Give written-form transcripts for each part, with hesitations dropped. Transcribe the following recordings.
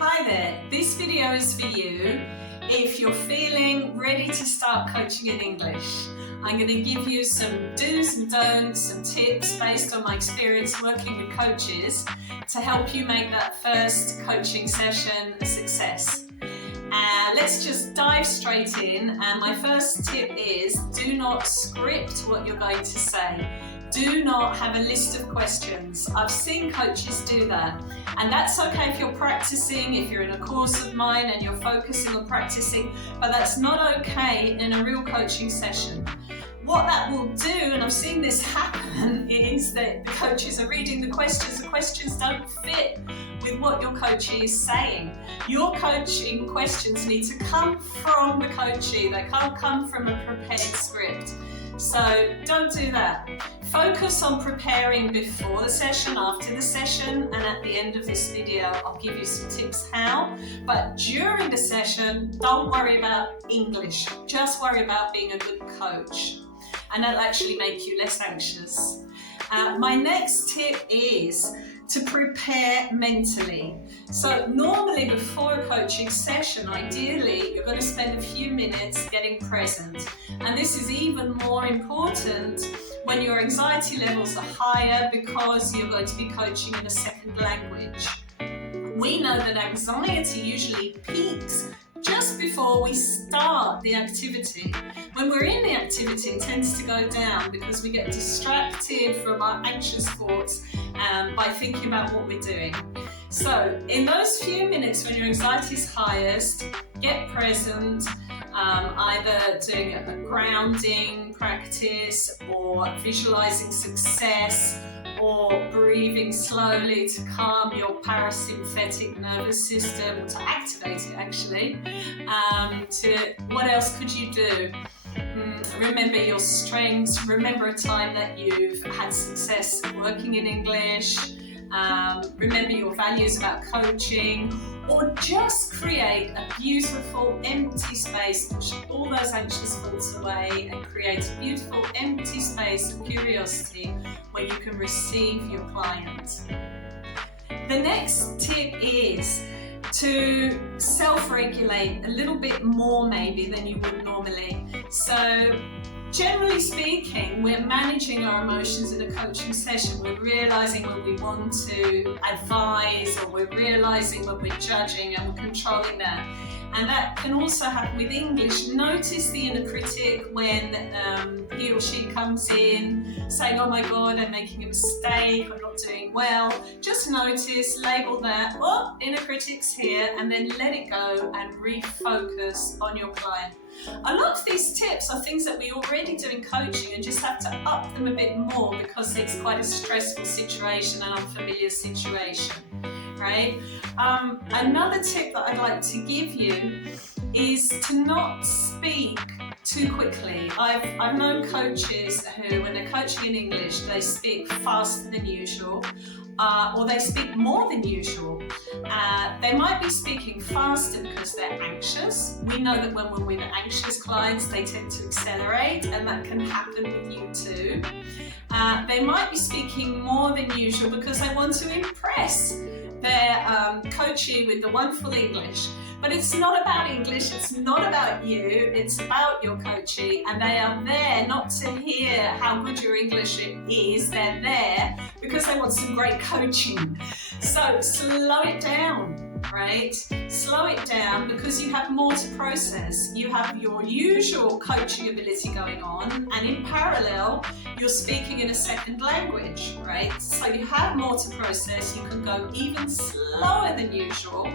Hi there, this video is for you if you're feeling ready to start coaching in English. I'm going to give you some do's and don'ts, some tips based on my experience working with coaches to help you make that first coaching session a success. Let's just dive straight in, and my first tip is do not script what you're going to say. Do not have a list of questions. I've seen coaches do that, and that's okay if you're practicing, if you're in a course of mine and you're focusing on practicing, but that's not okay in a real coaching session. What that will do, and I've seen this happen, is that the coaches are reading the questions don't fit with what your coachee is saying. Your coaching questions need to come from the coachee, they can't come from a prepared script. So don't do that. Focus on preparing before the session, after the session, and at the end of this video I'll give you some tips how. But during the session, don't worry about English, just worry about being a good coach, and that'll actually make you less anxious. My next tip is to prepare mentally. So normally before a coaching session, ideally, you're going to spend a few minutes getting present. And this is even more important when your anxiety levels are higher because you're going to be coaching in a second language. We know that anxiety usually peaks just before we start the activity. When we're in the activity, it tends to go down because we get distracted from our anxious thoughts by thinking about what we're doing. So in those few minutes when your anxiety is highest, get present, either doing a grounding practice or visualizing success, or breathing slowly to calm your parasympathetic nervous system, to activate it actually. What else could you do? Remember your strengths, remember a time that you've had success working in English, remember your values about coaching, or just create a beautiful empty space, push all those anxious thoughts away and create a beautiful empty space of curiosity where you can receive your client. The next tip is to self-regulate a little bit more maybe than you would normally. So generally speaking, we're managing our emotions in a coaching session. We're realizing when we want to advise, or we're realizing when we're judging, and we're controlling that. And that can also happen with English. Notice the inner critic when he or she comes in saying, oh my God, I'm making a mistake, I'm not doing well. Just notice, label that, oh, inner critic's here, and then let it go and refocus on your client. A lot of these tips are things that we already do in coaching and just have to up them a bit more because it's quite a stressful situation, an unfamiliar situation, right? Another tip that I'd like to give you is to not speak too quickly. I've known coaches who, when they're coaching in English, they speak faster than usual, or they speak more than usual. They might be speaking faster because they're anxious. We know that when we're with anxious clients, they tend to accelerate, and that can happen with you too. They might be speaking more than usual because they want to impress their coachee with the wonderful English. But it's not about English, it's not about you, it's about your coachee, and they are there not to hear how good your English is, they're there because they want some great coaching. So slow it down, right? Slow it down because you have more to process. You have your usual coaching ability going on, and in parallel, you're speaking in a second language, right? So you have more to process, you can go even slower than usual.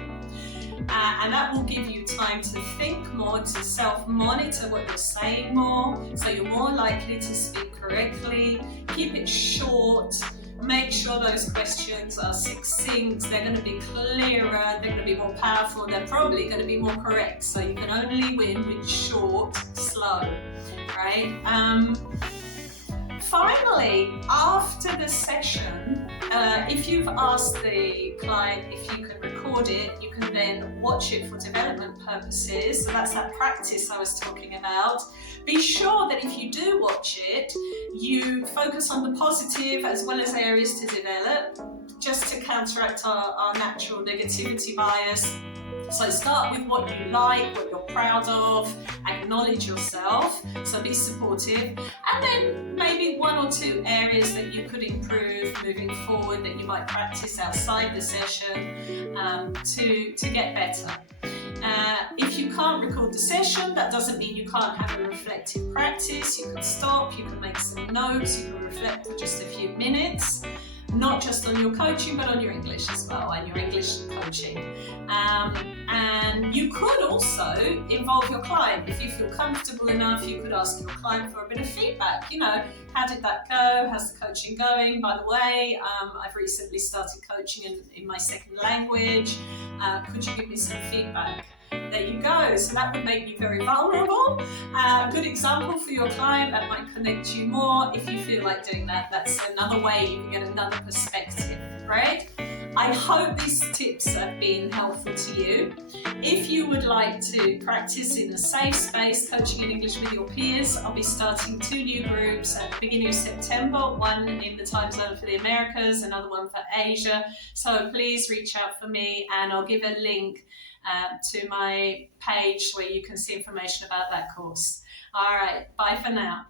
And that will give you time to think more, to self-monitor what you're saying more, so you're more likely to speak correctly. Keep it short, make sure those questions are succinct, they're going to be clearer, they're going to be more powerful, they're probably going to be more correct. So you can only win with short, slow, right? Finally, after the session, if you've asked the client if you can record it, you can then watch it for development purposes. So that's that practice I was talking about. Be sure that if you do watch it, you focus on the positive as well as areas to develop, just to counteract our natural negativity bias. So start with what you like, what you're proud of, acknowledge yourself, so be supportive, and then maybe 1 or 2 areas that you could improve moving forward that you might practice outside the session to get better. If you can't record the session, that doesn't mean you can't have a reflective practice. You can stop, you can make some notes, you can reflect for just a few minutes, not just on your coaching, but on your English as well, and your English coaching. And you could also involve your client. If you feel comfortable enough, you could ask your client for a bit of feedback. You know, how did that go? How's the coaching going? By the way, I've recently started coaching in my second language. Could you give me some feedback? There you go. So that would make you very vulnerable. A good example for your client that might connect you more. If you feel like doing that, that's another way you can get another perspective, right? I hope these tips have been helpful to you. If you would like to practice in a safe space, coaching in English with your peers, I'll be starting 2 new groups at the beginning of September, one in the time zone for the Americas, another one for Asia. So please reach out for me, and I'll give a link to my page where you can see information about that course. All right, bye for now.